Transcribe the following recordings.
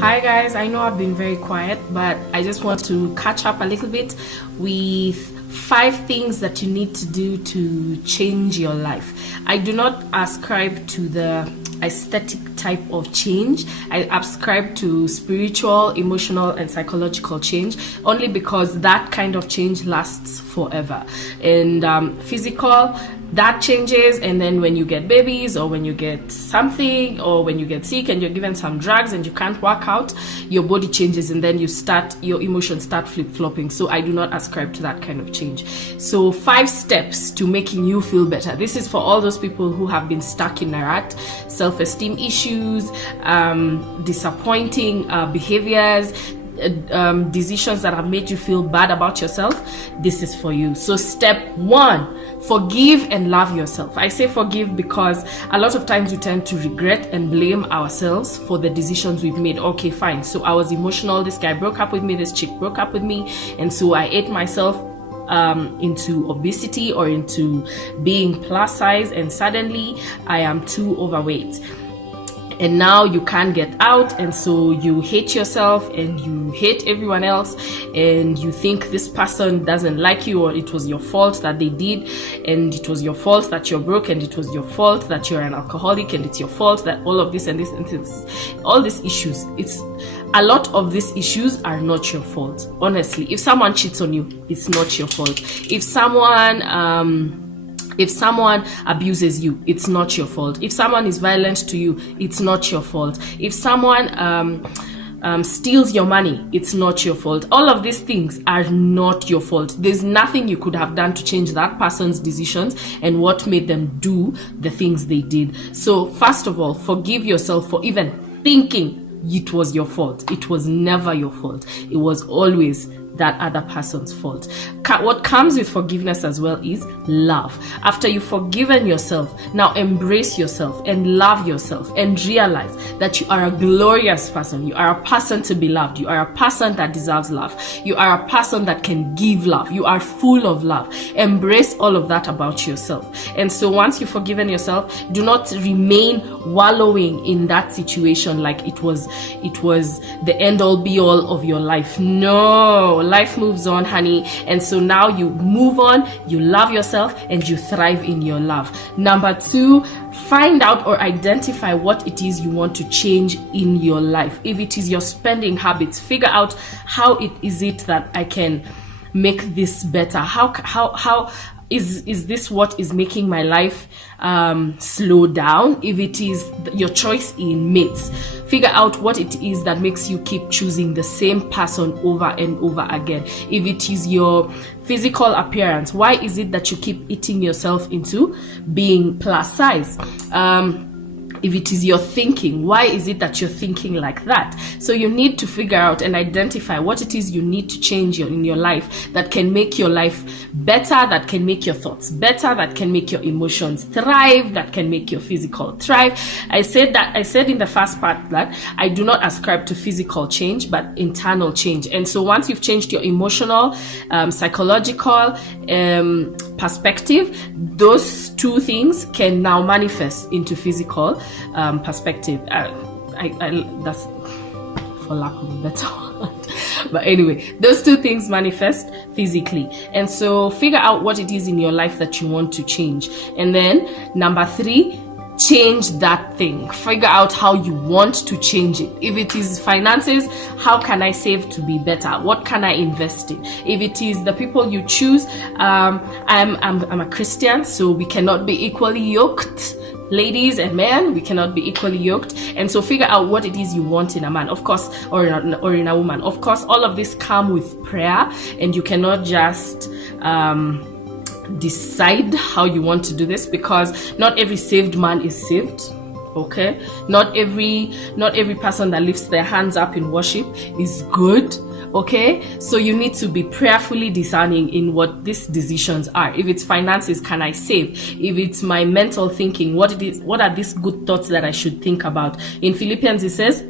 Hi guys, I know I've been very quiet, but I just want to catch up a little bit with 5 things that you need to do to change your life. I do not ascribe to the aesthetic type of change. I ascribe to spiritual, emotional, and psychological change only because that kind of change lasts forever. And physical, that changes, and then when you get babies or when you get something or when you get sick and you're given some drugs and you can't work out, your body changes and then your emotions start flip-flopping. So I do not ascribe to that kind of change. So 5 steps to making you feel better. This is for all those people who have been stuck in a rut, self-esteem issues, disappointing behaviors, decisions that have made you feel bad about yourself. This is for you. So step 1, forgive and love yourself. I say forgive because a lot of times we tend to regret and blame ourselves for the decisions we've made. Okay, fine, so I was emotional, this guy broke up with me, this chick broke up with me, and so I ate myself into obesity or into being plus size, and suddenly I am too overweight. And now you can't get out, and so you hate yourself and you hate everyone else, and you think this person doesn't like you, or it was your fault that they did, and it was your fault that you're broke, and it was your fault that you're an alcoholic, and it's your fault that all of this and this and this, all these issues. It's a lot of these issues are not your fault. Honestly, if someone cheats on you, it's not your fault. If someone abuses you, it's not your fault. If someone is violent to you, it's not your fault. If someone steals your money, it's not your fault. All of these things are not your fault. There's nothing you could have done to change that person's decisions and what made them do the things they did. So first of all, forgive yourself for even thinking it was your fault. It was never your fault. It was always that other person's fault. What comes with forgiveness as well is love. After you've forgiven yourself, now embrace yourself and love yourself and realize that you are a glorious person. You are a person to be loved. You are a person that deserves love. You are a person that can give love. You are full of love. Embrace all of that about yourself. And so once you've forgiven yourself, do not remain wallowing in that situation like it was the end all be all of your life. No, life moves on, honey. And so now you move on, you love yourself, and you thrive in your love. Number 2, find out or identify what it is you want to change in your life. If it is your spending habits, figure out how it is it that I can make this better. How is this what is making my life slow down? If it is your choice in mates, figure out what it is that makes you keep choosing the same person over and over again. If it is your physical appearance, why is it that you keep eating yourself into being plus size? If it is your thinking, why is it that you're thinking like that? So you need to figure out and identify what it is you need to change in your life that can make your life better, that can make your thoughts better, that can make your emotions thrive, that can make your physical thrive. I said in the first part that I do not ascribe to physical change, but internal change. And so once you've changed your emotional, psychological perspective, those 2 things can now manifest into physical perspective. That's for lack of a better word. But anyway, those 2 things manifest physically. And so figure out what it is in your life that you want to change. And then number 3, change that thing. Figure out how you want to change it. If it is finances, how can I save to be better? What can I invest in? If it is the people you choose, I'm a Christian, so we cannot be equally yoked. Ladies and men, we cannot be equally yoked. And so figure out what it is you want in a man, of course, or in a woman. Of course, all of this come with prayer, and you cannot just decide how you want to do this, because not every saved man is saved. Okay, not every person that lifts their hands up in worship is good. Okay, so you need to be prayerfully discerning in what these decisions are. If it's finances, can I save? If it's my mental thinking, what are these good thoughts that I should think about? In Philippians it says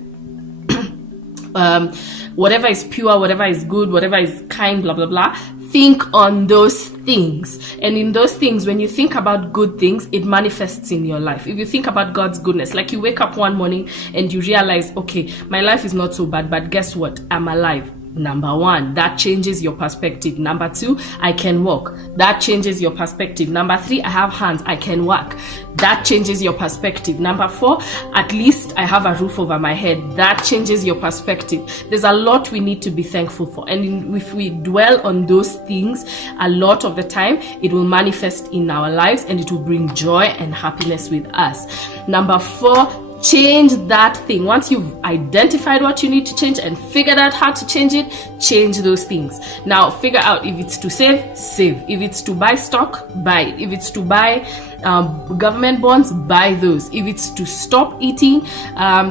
whatever is pure, whatever is good, whatever is kind, blah blah blah, think on those things. And in those things, when you think about good things, it manifests in your life. If you think about God's goodness, like you wake up one morning and you realize, okay, my life is not so bad, but guess what? I'm alive. Number one, that changes your perspective. Number two, I can walk. That changes your perspective. Number three, I have hands. I can work. That changes your perspective. Number four, at least I have a roof over my head. That changes your perspective. There's a lot we need to be thankful for. And if we dwell on those things a lot of the time, it will manifest in our lives and it will bring joy and happiness with us. Number four, change that thing. Once you've identified what you need to change and figured out how to change it, change those things. Now figure out if it's to save, save. If it's to buy stock, buy it. If it's to buy government bonds, buy those. If it's to stop eating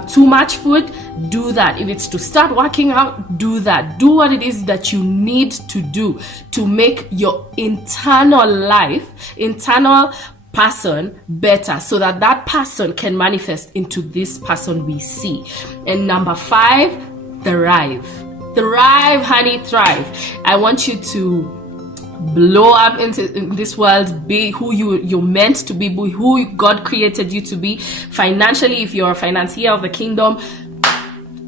too much food, do that. If it's to start working out, do that. Do what it is that you need to do to make your internal life, internal person better, so that that person can manifest into this person we see. And number five, thrive. Thrive, honey, thrive. I want you to blow up in this world, be who you're meant to be who God created you to be. Financially, if you're a financier of the kingdom,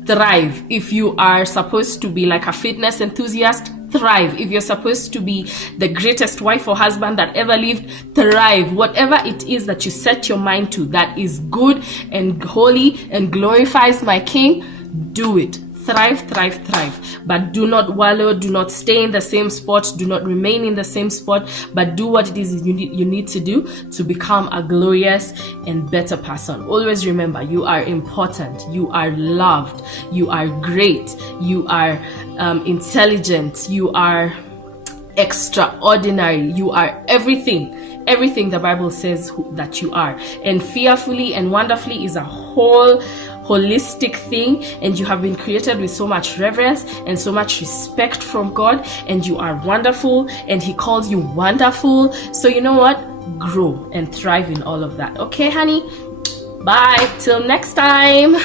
thrive. If you are supposed to be like a fitness enthusiast, thrive. If you're supposed to be the greatest wife or husband that ever lived, thrive. Whatever it is that you set your mind to that is good and holy and glorifies my King, do it. Thrive, thrive, thrive. But do not wallow, do not stay in the same spot, do not remain in the same spot, but do what it is you need to do to become a glorious and better person. Always remember, you are important, you are loved, you are great, you are intelligent, you are extraordinary, you are everything the Bible says that you are. And fearfully and wonderfully is a whole holistic thing, and you have been created with so much reverence and so much respect from God, and you are wonderful, and He calls you wonderful. So you know what? Grow and thrive in all of that. Okay, honey? Bye. Till next time.